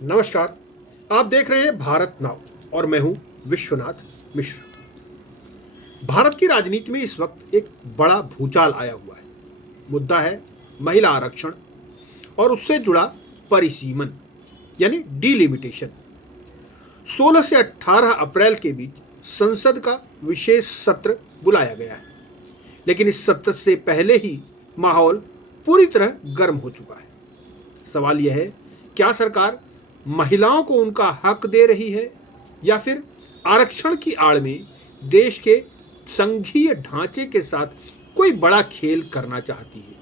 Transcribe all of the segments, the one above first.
नमस्कार। आप देख रहे हैं भारत नाउ और मैं हूं विश्वनाथ मिश्र। भारत की राजनीति में इस वक्त एक बड़ा भूचाल आया हुआ है। मुद्दा है महिला आरक्षण और उससे जुड़ा परिसीमन यानी डीलिमिटेशन। 16 से 18 अप्रैल के बीच संसद का विशेष सत्र बुलाया गया है, लेकिन इस सत्र से पहले ही माहौल पूरी तरह गर्म हो चुका है। सवाल यह है, क्या सरकार महिलाओं को उनका हक दे रही है या फिर आरक्षण की आड़ में देश के संघीय ढांचे के साथ कोई बड़ा खेल करना चाहती है?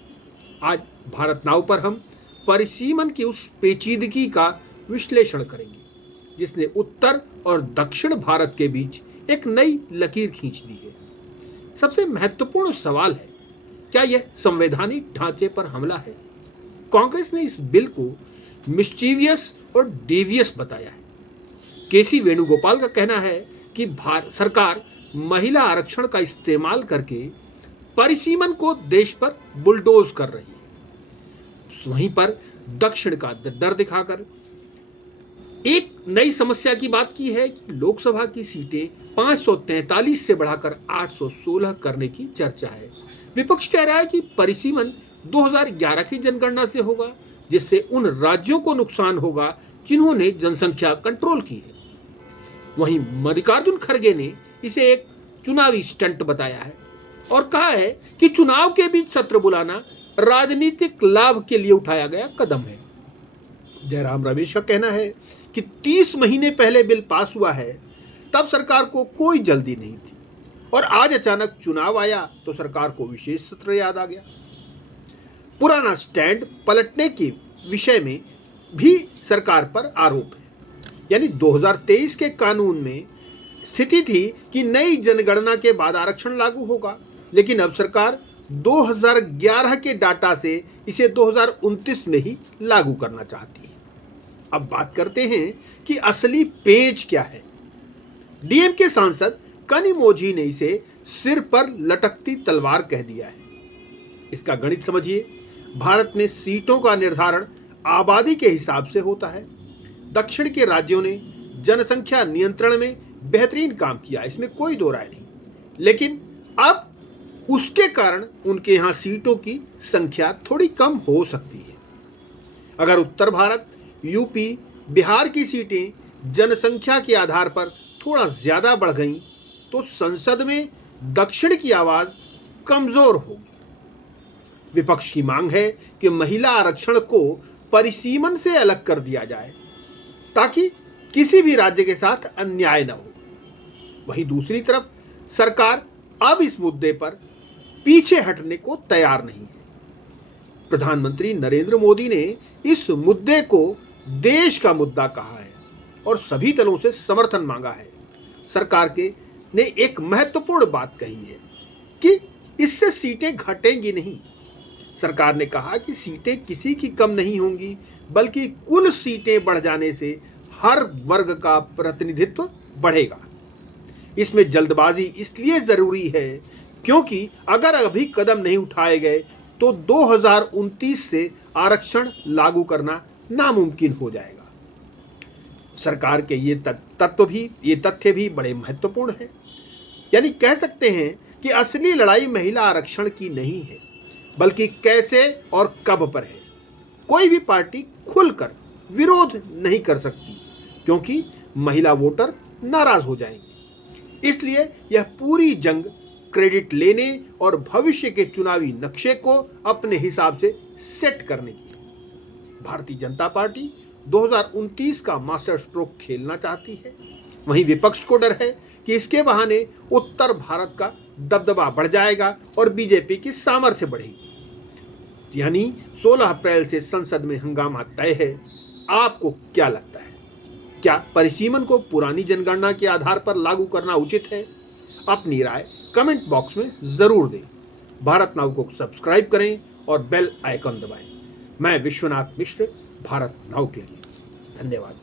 आज भारत नाउ पर हम परिसीमन की उस पेचीदगी का विश्लेषण करेंगे जिसने उत्तर और दक्षिण भारत के बीच एक नई लकीर खींच दी है। सबसे महत्वपूर्ण सवाल है, क्या यह संवैधानिक ढांचे पर हमला है? कांग्रेस ने इस बिल को मिस्चीवियस और डेवियस बताया है। केसी वेणुगोपाल का कहना है कि सरकार महिला आरक्षण का इस्तेमाल करके परिसीमन को देश पर बुलडोज कर रही है। वहीं पर दक्षिण का डर दिखाकर एक नई समस्या की बात की है कि लोकसभा की सीटें 543 से बढ़ाकर 816 करने की चर्चा है। विपक्ष कह रहा है कि परिसीमन 2011 की जनगणना से होगा, जिससे उन राज्यों को नुकसान होगा जिन्होंने जनसंख्या कंट्रोल की है। वहीं मल्लिकार्जुन खड़गे ने इसे एक चुनावी स्टंट बताया है और कहा है कि चुनाव के बीच सत्र बुलाना राजनीतिक लाभ के लिए उठाया गया कदम है। जयराम रमेश का कहना है कि 30 महीने पहले बिल पास हुआ है, तब सरकार को कोई जल्दी नहीं थी और आज अचानक चुनाव आया तो सरकार को विशेष सत्र याद आ गया। पुराना स्टैंड पलटने के विषय में भी सरकार पर आरोप है। यानी 2023 के कानून में स्थिति थी कि नई जनगणना के बाद आरक्षण लागू होगा, लेकिन अब सरकार 2011 के डाटा से इसे 2029 में ही लागू करना चाहती है। अब बात करते हैं कि असली पेच क्या है। डीएमके सांसद कनिमोझी ने इसे सिर पर लटकती तलवार कह दिया है। इसका गणित समझिए। भारत में सीटों का निर्धारण आबादी के हिसाब से होता है। दक्षिण के राज्यों ने जनसंख्या नियंत्रण में बेहतरीन काम किया, इसमें कोई दो राय नहीं, लेकिन अब उसके कारण उनके यहाँ सीटों की संख्या थोड़ी कम हो सकती है। अगर उत्तर भारत, यूपी, बिहार की सीटें जनसंख्या के आधार पर थोड़ा ज्यादा बढ़ गईं तो संसद में दक्षिण की आवाज कमजोर होगी। विपक्ष की मांग है कि महिला आरक्षण को परिसीमन से अलग कर दिया जाए ताकि किसी भी राज्य के साथ अन्याय न हो। वहीं दूसरी तरफ सरकार अब इस मुद्दे पर पीछे हटने को तैयार नहीं है। प्रधानमंत्री नरेंद्र मोदी ने इस मुद्दे को देश का मुद्दा कहा है और सभी दलों से समर्थन मांगा है। सरकार ने एक महत्वपूर्ण बात कही है कि इससे सीटें घटेंगी नहीं। सरकार ने कहा कि सीटें किसी की कम नहीं होंगी, बल्कि कुल सीटें बढ़ जाने से हर वर्ग का प्रतिनिधित्व बढ़ेगा। इसमें जल्दबाजी इसलिए जरूरी है क्योंकि अगर अभी कदम नहीं उठाए गए तो 2029 से आरक्षण लागू करना नामुमकिन हो जाएगा। सरकार के ये तथ्य भी बड़े महत्वपूर्ण हैं। यानी कह सकते हैं कि असली लड़ाई महिला आरक्षण की नहीं है, बल्कि कैसे और कब पर है। कोई भी पार्टी खुलकर विरोध नहीं कर सकती क्योंकि महिला वोटर नाराज हो जाएंगे। इसलिए यह पूरी जंग क्रेडिट लेने और भविष्य के चुनावी नक्शे को अपने हिसाब से सेट करने की है। भारतीय जनता पार्टी 2029 का मास्टर स्ट्रोक खेलना चाहती है। वहीं विपक्ष को डर है कि इसके बहाने उत्तर भारत का दबदबा बढ़ जाएगा और बीजेपी की सामर्थ्य बढ़ेगी। यानी 16 अप्रैल से संसद में हंगामा तय है। आपको क्या लगता है, क्या परिसीमन को पुरानी जनगणना के आधार पर लागू करना उचित है? अपनी राय कमेंट बॉक्स में जरूर दें। भारत नाउ को सब्सक्राइब करें और बेल आइकन दबाएं। मैं विश्वनाथ मिश्र, भारत नाउ के लिए। धन्यवाद।